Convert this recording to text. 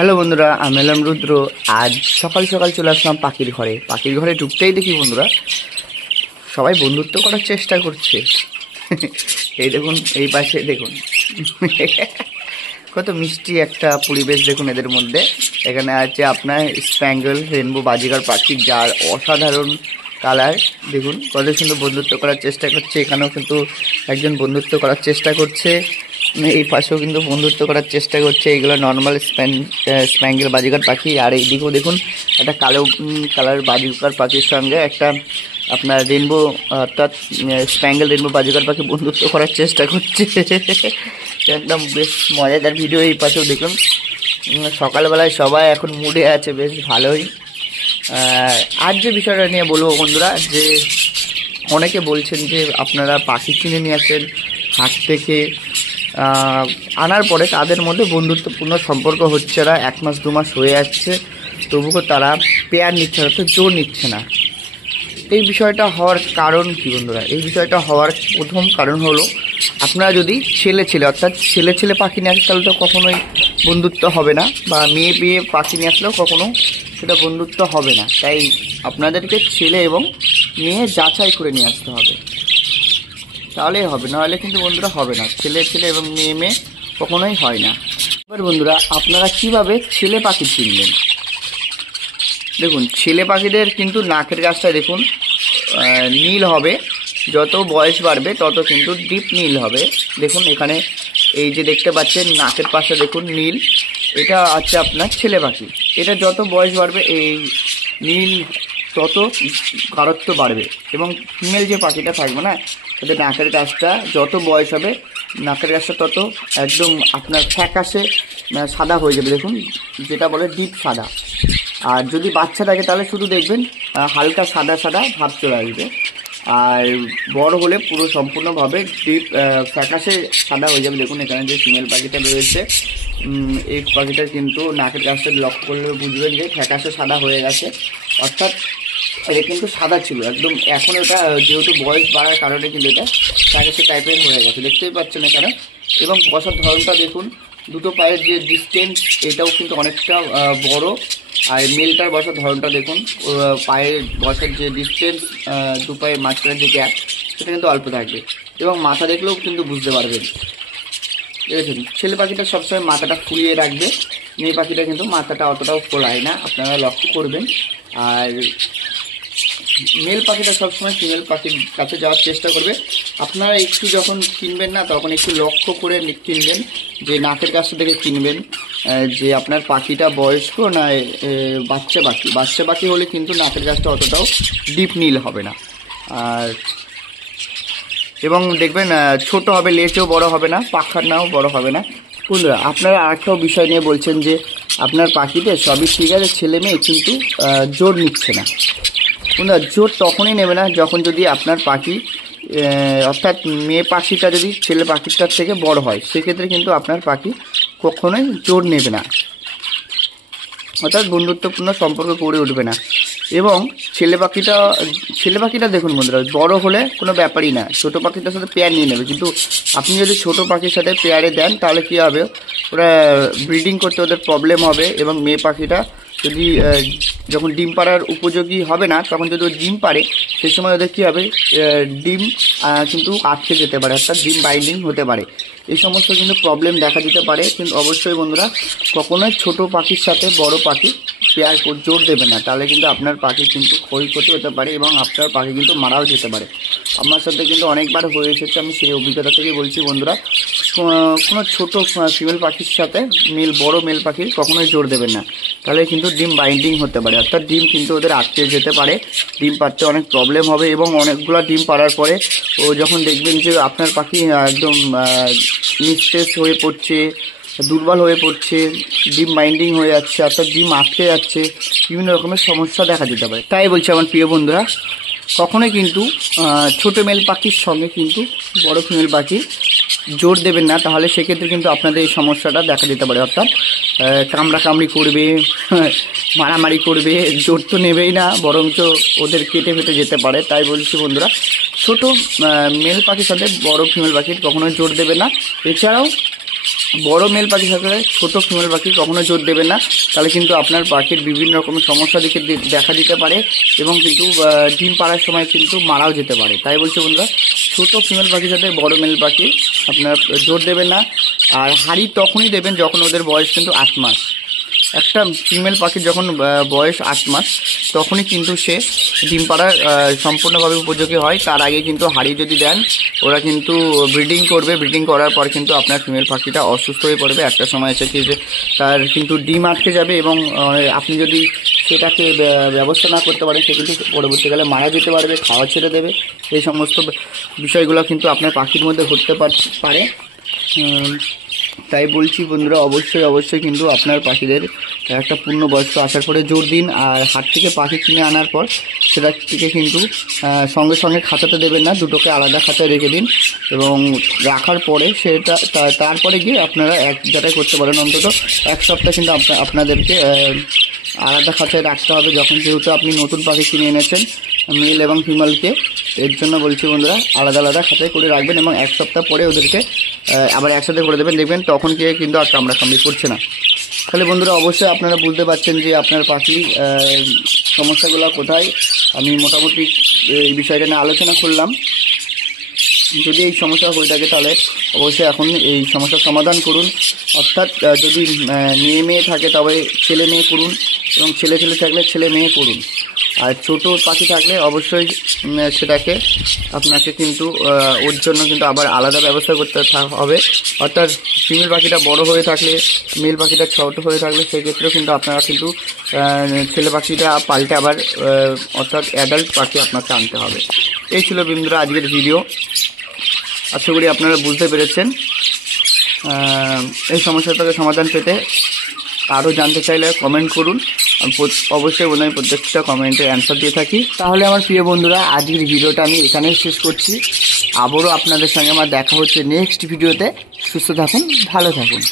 Hello বন্ধুরা, আমি এলাম রুদ্র। আজ সকাল সকাল চলে আসলাম পাখির ঘরে। পাখির ঘরে ঢুকতেই দেখি বন্ধুরা সবাই বন্ধুত্ব করার চেষ্টা করছে। এই দেখুন, এই পাশে দেখুন কত মিষ্টি একটা পরিবেশ দেখুন এদের মধ্যে। এখানে আছে আপনার স্প্যাঙ্গল রেনবো বাজিগার পাখি, যার অসাধারণ কালার। দেখুন কত সুন্দর বন্ধুত্ব করার চেষ্টা করছে। এখানেও কিন্তু একজন বন্ধুত্ব করার চেষ্টা করছে, এই পাশেও কিন্তু বন্ধুত্ব করার চেষ্টা করছে। এগুলো নর্মাল স্প্যাঙ্গেল বাজিকার পাখি। আর এইদিকেও দেখুন একটা কালো কালার বাজিকার পাখির সঙ্গে একটা আপনার রেনবো অর্থাৎ স্প্যাঙ্গেল রেনবো বাজিকার পাখি বন্ধুত্ব করার চেষ্টা করছে। একদম বেশ মজাদার ভিডিও। এই পাশেও দেখুন সকালবেলায় সবাই এখন মুডে আছে, বেশ ভালোই। আর যে বিষয়টা নিয়ে বলবো বন্ধুরা, যে অনেকে বলছেন যে আপনারা পাখি কিনে নিয়ে আসেন হাট থেকে, আনার পরে তাদের মধ্যে বন্ধুত্বপূর্ণ সম্পর্ক হচ্ছে না, 1 মাস 2 মাস হয়ে যাচ্ছে, তবুও তারা পেয়ার নিচ্ছে না, তো জোর নিচ্ছে না। এই বিষয়টা হওয়ার কারণ কি বন্ধুরা? এই বিষয়টা হওয়ার প্রথম কারণ হলো, আপনারা যদি ছেলে ছেলে অর্থাৎ ছেলে ছেলে পাখি নিয়ে আসে তাহলে তো কখনোই বন্ধুত্ব হবে না, বা মেয়ে মেয়ে পাখি নিয়ে আসলেও কখনো সেটা বন্ধুত্ব হবে না। তাই আপনাদেরকে ছেলে এবং মেয়ে যাচাই করে নিয়ে আসতে হবে, তাহলেই হবে, নাহলে কিন্তু বন্ধুরা হবে না। ছেলে ছেলে এবং মেয়ে মেয়ে কখনোই হয় না। এবার বন্ধুরা, আপনারা কিভাবে ছেলে পাখি চিনবেন? দেখুন, ছেলে পাখিদের কিন্তু নাকের গাছটা দেখুন নীল হবে, যত বয়স বাড়বে তত কিন্তু ডিপ নীল হবে। দেখুন এখানে এই যে দেখতে পাচ্ছেন নাকের পাশে দেখুন নীল, এটা হচ্ছে আপনার ছেলে পাখি। এটা যত বয়স বাড়বে এই নীল তত গাঢ়ত্ব বাড়বে। এবং ফিমেল যে পাখিটা থাকবে না, তাদের নাকের গাছটা যত বয়স হবে নাকের গাছটা তত একদম আপনার ফ্যাকাশে সাদা হয়ে যাবে। দেখুন যেটা বলে ডিপ সাদা। আর যদি বাচ্চা থাকে তাহলে শুধু দেখবেন হালকা সাদা সাদা ভাব চলে আসবে। আর বড় হলে পুরো সম্পূর্ণভাবে ডিপ ফ্যাকাশে সাদা হয়ে যাবে। দেখুন এখানে যে ফিমেল পাখিটা রয়েছে, এই পাখিটার কিন্তু নাকের গাছটা লক্ষ্য করলে বুঝবেন যে ফ্যাকাশে সাদা হয়ে গেছে, অর্থাৎ এটা কিন্তু সাদা ছিল একদম। এখন এটা যেহেতু বয়স বাড়ার কারণে কিন্তু এটা ফ্যাকাশে টাইপের হয়ে গেছে, দেখতেই পাচ্ছেন এখানে। এবং বসার ধরনটা দেখুন, দুটো পায়ের যে ডিস্টেন্স এটাও কিন্তু অনেকটা বড়। আর মেলটার বসার ধরনটা দেখুন, পায়ের বসার যে ডিস্টেন্স, দু পায়ের মাঝখানে যে গ্যাপ, সেটা কিন্তু অল্প থাকবে। এবং মাথা দেখলেও কিন্তু বুঝতে পারবেন। দেখেছেন, ছেলে পাখিটা সবসময় মাথাটা ফুলিয়ে রাখবে, মেয়ে পাখিটা কিন্তু মাথাটা অতটাও ফোলায় না, আপনারা লক্ষ্য করবেন। আর মেল পাখিটা সবসময় ফিমেল পাখির কাছে যাওয়ার চেষ্টা করবে। আপনারা একটু যখন কিনবেন না, তখন একটু লক্ষ্য করে কিনবেন, যে নাকের কাছটা থেকে কিনবেন যে আপনার পাখিটা বয়স্ক না বাচ্চা পাখি। বাচ্চা পাখি হলে কিন্তু নাকের কাছটা অতটাও ডিপ নীল হবে না। আর এবং দেখবেন ছোট হবে, লেজও বড় হবে না, পাখার নাও বড় হবে না। বন্ধুরা, আপনারা আরেকটাও বিষয় নিয়ে বলছেন যে আপনার পাখিতে সবই ঠিক আছে, ছেলে মেয়ে, কিন্তু জোর নিচ্ছে না। বন্ধুরা, জোর তখনই নেবে না যখন যদি আপনার পাখি অর্থাৎ মেয়ে পাখিটা যদি ছেলে পাখিটার থেকে বড় হয়, সেক্ষেত্রে কিন্তু আপনার পাখি কখনোই জোর নেবে না, অর্থাৎ বন্ধুত্বপূর্ণ সম্পর্ক গড়ে উঠবে না। এবং ছেলে পাখিটা দেখুন বন্ধুরা, বড় হলে কোনো ব্যাপারই না, ছোটো পাখিটার সাথে পেয়ার নিয়ে নেবে। কিন্তু আপনি যদি ছোটো পাখির সাথে পেয়ারে দেন, তাহলে কী হবে, ওরা ব্রিডিং করতে ওদের প্রবলেম হবে। এবং মেয়ে পাখিটা যদি যখন ডিম পাড়ার উপযোগী হবে না, তখন যদি ও ডিম পাড়ে, সেই সময় ওদের কী হবে, ডিম কিন্তু আটকে যেতে পারে, অর্থাৎ ডিম বাইন্ডিং হতে পারে। এই সমস্ত কিন্তু প্রবলেম দেখা দিতে পারে। কিন্তু অবশ্যই বন্ধুরা, কখনোই ছোটো পাখির সাথে বড় পাখি পেয়ার জোর দেবে না, তাহলে কিন্তু আপনার পাখি কিন্তু ক্ষয়ক্ষতি হতে পারে এবং আপনার পাখি কিন্তু মারাও যেতে পারে। আমার সাথে কিন্তু অনেকবার হয়ে এসেছে, আমি সেই অভিজ্ঞতা থেকে বলছি বন্ধুরা। কোনো ছোটো ফিমেল পাখির সাথে বড় মেল পাখির কখনোই জোর দেবেন না, তাহলে কিন্তু ডিম বাইন্ডিং হতে পারে, অর্থাৎ ডিম কিন্তু ওদের আটকে যেতে পারে, ডিম পাড়তে অনেক প্রবলেম হবে। এবং অনেকগুলো ডিম পাড়ার পরে ও যখন দেখবেন যে আপনার পাখি একদম নিস্তেজ হয়ে পড়ছে, দুর্বল হয়ে পড়ছে, ডিম বাইন্ডিং হয়ে যাচ্ছে, অর্থাৎ ডিম আটকে যাচ্ছে, বিভিন্ন রকমের সমস্যা দেখা দিতে পারে। তাই বলছি আমার প্রিয় বন্ধুরা, কখনোই কিন্তু ছোটো মেল পাখির সঙ্গে কিন্তু বড় ফিমেল পাখি জোর দেবেন না, তাহলে সেক্ষেত্রে কিন্তু আপনাদের এই সমস্যাটা দেখা দিতে পারে, অর্থাৎ কামড়াকামড়ি করবে, মারামারি করবে, জোর তো নেবেই না, বরঞ্চ ওদের কেটে ফেটে যেতে পারে। তাই বলছি বন্ধুরা, ছোটো মেল পাখির সাথে বড় ফিমেল পাখির কখনোই জোর দেবে না। এছাড়াও বড় মেল পাখি থাকলে ছোট ফিমেল পাখি কখনো জোর দেবেন না, তাহলে কিন্তু আপনার পাখির বিভিন্ন রকমের সমস্যা দেখা দিতে পারে এবং কিন্তু ডিম পাড়ার সময় কিন্তু মারাও যেতে পারে। তাই বলছি বন্ধুরা, ছোট ফিমেল পাখির সাথে বড় মেল পাখি আপনার জোর দেবেন না। আর হাঁড়ি তখনই দেবেন যখন ওদের বয়স কিন্তু 8 মাস। একটা ফিমেল পাখির যখন বয়স 8 মাস তখনই কিন্তু সে ডিম পাড়ার সম্পূর্ণভাবে উপযোগী হয়। তার আগে কিন্তু হাঁড়ি যদি দেন ওরা কিন্তু ব্রিডিং করবে, ব্রিডিং করার পর কিন্তু আপনার ফিমেল পাখিটা অসুস্থ হয়ে পড়বে। একটা সময় এসে কি যে তার কিন্তু ডিম আটকে যাবে এবং আপনি যদি সেটাকে ব্যবস্থা না করতে পারেন সে কিন্তু পরবর্তীকালে মারা যেতে পারবে, খাওয়া ছেড়ে দেবে। এই সমস্ত বিষয়গুলো কিন্তু আপনার পাখির মধ্যে ঘটতে পারে। তাই বলছি বন্ধুরা, অবশ্যই কিন্তু আপনার পাখিদের একটা পূর্ণবয়স্ক আসার পরে জোর দিন। আর হাট থেকে পাখি কিনে আনার পর সেটাকে কিন্তু সঙ্গে সঙ্গে খাঁচাতে দেবেন না, দুটোকে আলাদা খাঁচায় রেখে দিন এবং রাখার পরে সেটা তারপরে গিয়ে আপনারা এক জায়গায় করতে পারেন। অন্তত 1 সপ্তাহ কিন্তু আপনাদেরকে আলাদা খাঁচায় রাখতে হবে। যখন যেহেতু আপনি নতুন পাখি কিনে এনেছেন মেল এবং ফিমেলকে, এর জন্য বলছি বন্ধুরা আলাদা আলাদা খাঁচায় করে রাখবেন এবং 1 সপ্তাহ পরে ওদেরকে আবার একসাথে করে দেবেন। দেখবেন তখন গিয়ে কিন্তু আর কামড়াকামড়ি করছে না। তাহলে বন্ধুরা অবশ্যই আপনারা বুঝতে পারছেন যে আপনার পাখির সমস্যাগুলো কোথায়। আমি মোটামুটি এই বিষয়টা নিয়ে আলোচনা করলাম। যদি এই সমস্যা হয়ে থাকে তাহলে অবশ্যই এখন এই সমস্যার সমাধান করুন। অর্থাৎ যদি মেয়ে থাকে তবে ছেলে মেয়ে করুন এবং ছেলে থাকলে ছেলে মেয়ে করুন। আর ছোটো পাখি থাকলে অবশ্যই সেটাকে আপনাকে কিন্তু ওর জন্য কিন্তু আবার আলাদা ব্যবস্থা করতে হবে। অর্থাৎ ফিমেল পাখিটা বড় হয়ে থাকলে, মেল পাখিটা ছোট হয়ে থাকলে সেক্ষেত্রেও কিন্তু আপনারা কিন্তু ছেলে পাখিটা পাল্টে আবার অর্থাৎ অ্যাডাল্ট পাখি আপনাকে আনতে হবে। এই ছিল বন্ধুরা আজকের ভিডিও। আশা করি আপনারা বুঝতে পেরেছেন। এই সমস্যাটাকে সমাধান পেতে আরও জানতে চাইলে কমেন্ট করুন। অবশ্যই আমি প্রত্যেকটা কমেন্টে অ্যান্সার দিয়ে থাকি। তাহলে আমার প্রিয় বন্ধুরা আজকের ভিডিওটা আমি এখানেই শেষ করছি। আবারও আপনাদের সঙ্গে আমার দেখা হচ্ছে নেক্সট ভিডিওতে। সুস্থ থাকুন, ভালো থাকুন।